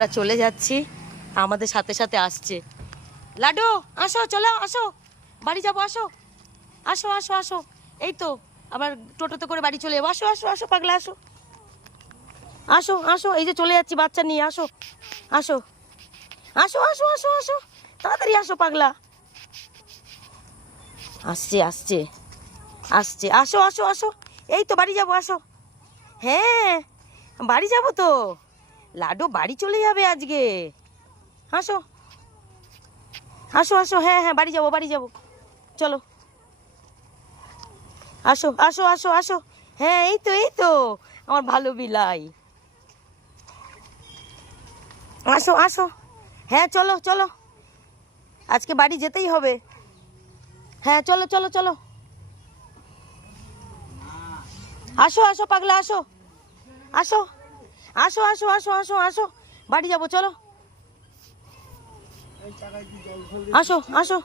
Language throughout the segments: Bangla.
আমরা চলে যাচ্ছি। আমাদের সাথে সাথে আসছে। লাডু, আসো, চলো, আসো। বাড়ি যাব, আসো। আসো আসো আসো। এই তো, আবার টোটোতে করে বাড়ি চলে যাব। আসো আসো আসো, পাগলা, আসো। আসো আসো, এই যে চলে যাচ্ছি বাচ্চা নিয়ে, আসো। আসো। আসো আসো আসো আসো। তাড়াতাড়ি আসো, পাগলা। আসছে আসছে। আসছে, আসো আসো আসো। এই তো, বাড়ি যাব, আসো। হ্যাঁ বাড়ি যাব তো। লাডু বাড়ি চলে যাবে আজকে। আসো আসো আসো হ্যাঁ হ্যাঁ বাড়ি যাব বাড়ি যাব। চলো। আসো আসো আসো আসো। হ্যাঁ এই তো এই তো। আমার ভালো বিলাই। আসো আসো। হ্যাঁ চলো চলো। আজকে বাড়ি যেতেই হবে। হ্যাঁ চলো চলো চলো। আসো আসো, পাগলা, আসো। আসো। আসো আসো আসো আসো আসো। বাড়ি যাব, চলো। আসো আসো।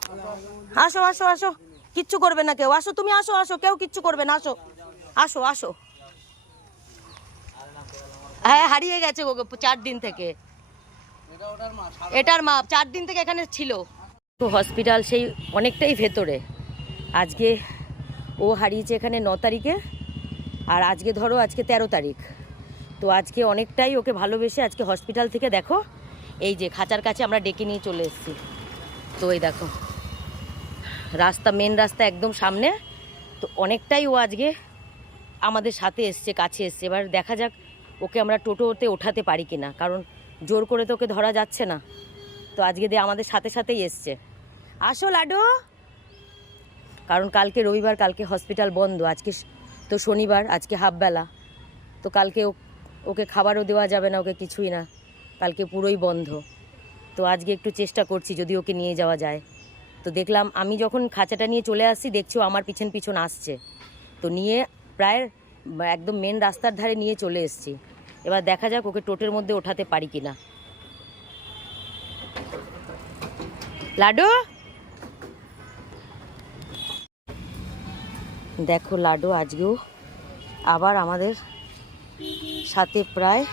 আসো আসো আসো। কিচ্ছু করবে না কেউ। আসো, তুমি আসো আসো। কেউ কিচ্ছু করবে না। আসো আসো আসো। হ্যাঁ হারিয়ে গেছে গো, চার দিন থেকে। এটার মাপ, চার দিন থেকে এখানে ছিল। তো হসপিটাল সেই অনেকটাই ভেতরে। আজকে ও হারিয়েছে এখানে ন তারিখে। আর আজকে ধরো আজকে তেরো তারিখ। তো আজকে অনেকটাই ওকে ভালোবেসে আজকে হসপিটাল থেকে দেখো, এই যে খাঁচার কাছে আমরা ডেকে নিয়ে চলে এসেছি। তো এই দেখো, রাস্তা মেন রাস্তা একদম সামনে। তো অনেকটাই ও আজকে আমাদের সাথে এসছে, কাছে এসছে। এবার দেখা যাক ওকে আমরা টোটোতে ওঠাতে পারি কিনা, কারণ জোর করে তো ওকে ধরা যাচ্ছে না। তো আজকে দিয়ে আমাদের সাথে সাথেই এসছে। আসো লাডু। কারণ কালকে রবিবার, কালকে হসপিটাল বন্ধ। আজকে তো শনিবার, আজকে হাফবেলা। তো কালকে ওকে খাবারও দেওয়া যাবে না, ওকে কিছুই না। কালকে পুরোই বন্ধ। তো আজকে একটু চেষ্টা করছি যদি ওকে নিয়ে যাওয়া যায়। তো দেখলাম আমি যখন খাঁচাটা নিয়ে চলে আসছি, দেখছি আমার পিছন পিছন আসছে। তো নিয়ে প্রায় একদম মেন রাস্তার ধারে নিয়ে চলে এসেছি। এবার দেখা যাক ওকে টোটের মধ্যে ওঠাতে পারি কি না লাডু? দেখো লাডু, আজকেও আবার আমাদের সাথে প্রায়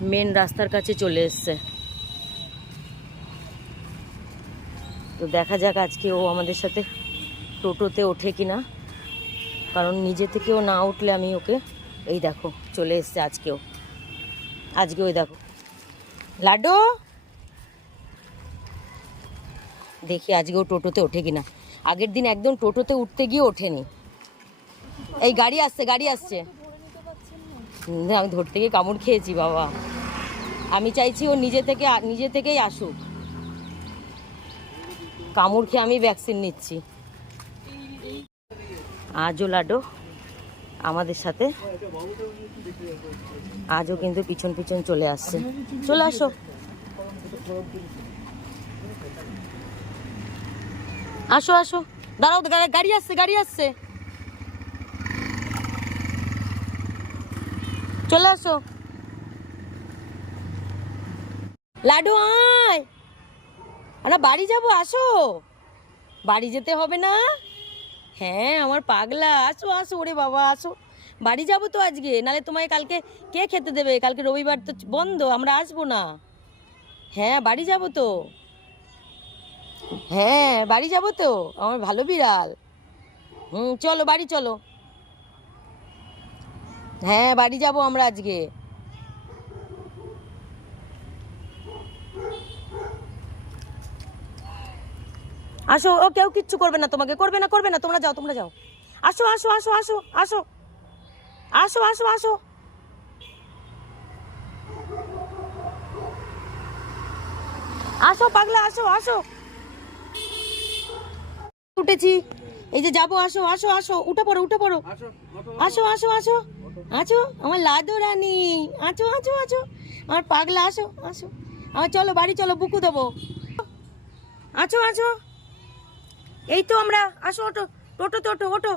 মেন রাস্তার কাছে চলে এসছে। তো দেখা যাক আজকে ও আমাদের সাথে টোটোতে ওঠে কিনা। কারণ নিজে থেকেও না উঠলে আমি ওকে এই দেখো চলে এসছে আজকেও। আজকে ওই দেখো। লাড্ডু! দেখি আজকেও টোটোতে ওঠে কিনা। আগের দিন একদম টোটোতে উঠতে গিয়ে ওঠেনি। এই গাড়ি আসছে গাড়ি আসছে। আমি ধরতে গিয়ে কামড় খেয়েছি, বাবা। আমি চাইছি ও নিজে থেকে নিজে থেকেই আসুক। কামড় খেয়ে আমি ভ্যাকসিন নিচ্ছি। আজও লাডো আমাদের সাথে। আজও কিন্তু পিছন পিছন চলে আসছে। চলে আসো। আসো আসো। দাঁড়াও, গাড়ি আসছে গাড়ি আসছে। চলে আসো। লাডু আয়। আমরা বাড়ি যাব, আসো। বাড়ি যেতে হবে না? হ্যাঁ আমার পাগলা। আসো আসো ওরে বাবা, আসো। বাড়ি যাব তো আজকে, নালে তোমায় কালকে কে খেতে দেবে? কালকে রবিবার তো বন্ধ, আমরা আসব না। হ্যাঁ বাড়ি যাব তো। হ্যাঁ বাড়ি যাব তো, আমার ভালো বিড়াল। হুম, চলো, বাড়ি চলো। হ্যাঁ বাড়ি যাব আমরা আজকে। আসো ও কেউ কিচ্ছু করবে না তোমাকে করবে না করবে না তোমরা যাও তোমরা যাও। আসো আসো আসো আসো আসো। আসো আসো আসো। আসো পাগলা আসো আসো। উঠেছি। এই যে যাব আসো আসো আসো উঠে পড়ো উঠে পড়ো। আসো আসো আসো। আসো আমার লাদু রানী। আছো আছো আছো আমার পাগলা, আসো আসো। আমার চলো, বাড়ি চলো, বুকু দেবো। আছো আছো এই তো আমরা, আসো ওটো টোটো টোটো ওটো